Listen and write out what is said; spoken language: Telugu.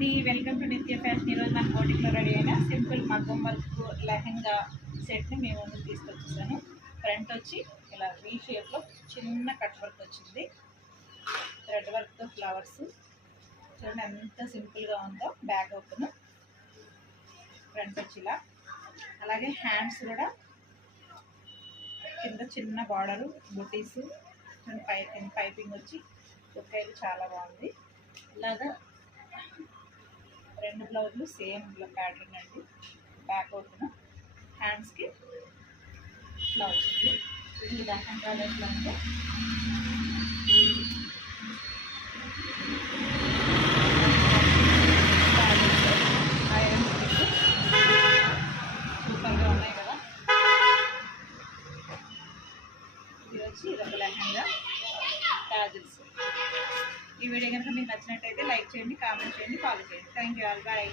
వెల్కమ్ టు నిత్య ఫ్యాషన్. ఈరోజు మన బోటిక్లో రెడీ అయిన సింపుల్ మగ్గం వర్క్ లెహంగా సెట్ని మేము ముందుకు తీసుకొచ్చేసాను. ఫ్రంట్ వచ్చి ఇలా వీ షేప్లో చిన్న కట్ వర్క్ వచ్చింది, థ్రెడ్ వర్క్తో ఫ్లవర్స్ చూడండి ఎంత సింపుల్గా ఉందో. బ్యాక్ ఓపెన్, ఫ్రంట్ వచ్చి ఇలా, అలాగే హ్యాండ్స్ కూడా కింద చిన్న బార్డరు బుటీస్ పైపింగ్ వచ్చి చుక్కలు చాలా బాగుంది. ఇలాగా రెండు బ్లౌజులు సేమ్ ప్యాటర్న్ అండి. బ్యాక్ ఓపెన్, హ్యాండ్స్కి బ్లౌజ్ ఉంది. ఇది లెహంగా ఎట్లా అంటే ఐరన్ సూపర్గా ఉన్నాయి కదా. ఇది వచ్చి ఇదొక లెహంగా టాజిల్స్. ఈ వీడియో కనుక మీకు నచ్చినట్టయితే లైక్ చేయండి, కామెంట్ చేయండి, ఫాలో చేయండి. Thank you all, bye.